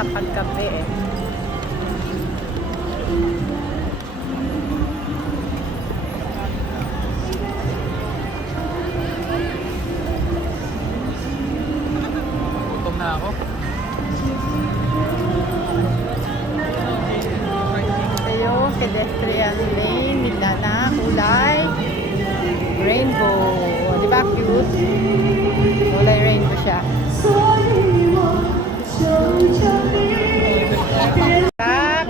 kapag gabi eh. Gutom na ako. Ito yung pedestrian lane nila na kulay rainbow. Di ba cute? Kulay rainbow siya.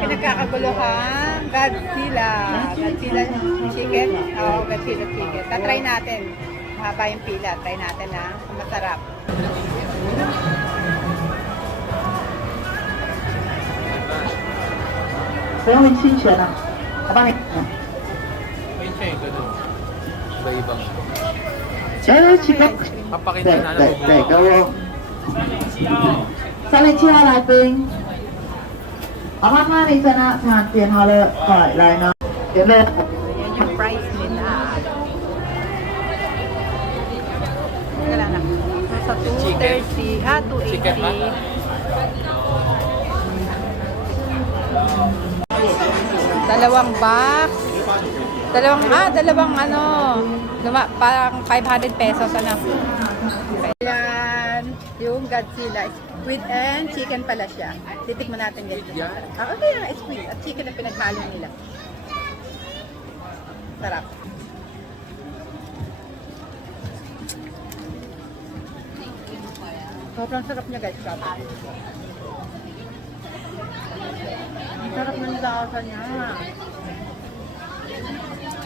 Pinagkakaguluhan, Godzilla chicken. Oo, Godzilla chicken. Tatry natin. Mahaba yung pila. Try natin na. Masarap. 不用侵权了，我帮你。 May chain ka dun. Iba-ibang. 哎，请客。 Papakita 对 na 对对，给我。307号来宾，阿妈妈你在哪？餐点好了，快来拿。点了。 Yan yung price nila. Wala na. Nasa 230, 280. Chicken ba? Dalawang box. Dalawang ano. Parang 500 pesos ano. Yan. Yung Godzilla. Squid and chicken pala siya. Titikman natin guys. Okay na, squid at chicken na pinaghalo nila. Sarap. Sobrang sarap niya guys. Ang sarap ng lasa niya.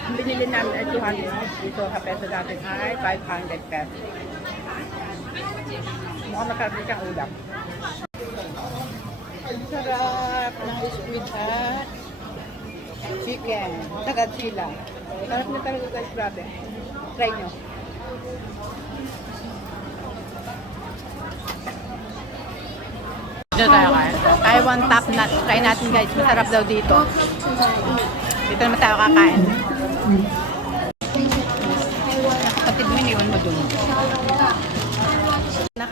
Ang binili namin ay 200 dito sa peso natin ay 500 pesos. Mukhang masarap siyang ulam. Ang sarap ng squid at chicken. Sagad sila. Sarap na talaga guys, grabe. Try nyo. Dito tayo kain. Taiwan top nut. Try natin guys. Masarap daw dito. Dito naman tayo kakain. Kapatid mo, iniwan mo dun. Na?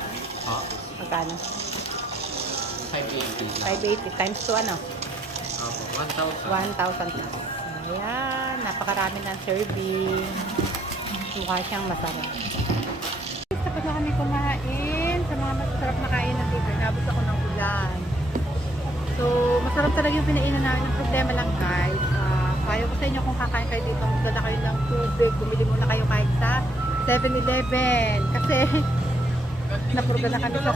Magkano? 580. 580 times 2 ano? 1,000. 1,000. Ayan. Napakarami ng serving. Mukha siyang masarap. Tapos na kami kumain sa mga masarap na kainan dito. Inabot ako ng ulan. So, masarap talaga yung pinainan namin. Ang problema lang guys, payo ko sa inyo kung kakain kayo dito, magdala kayo ng tubig, bumili muna kayo kahit sa 7-Eleven. Kasi, napurga na kami sa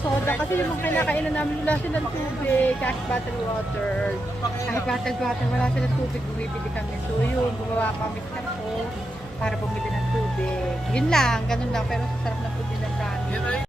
soda. Kasi yung mga kinakainan namin, wala silang tubig, kahit bottled water. Kahit bottled water, wala silang tubig, bumibili kami. So, yun, gumawa kami sa para bumili ng tubig. Yun lang, ganun lang. Pero sa sarap ng food nila sa amin.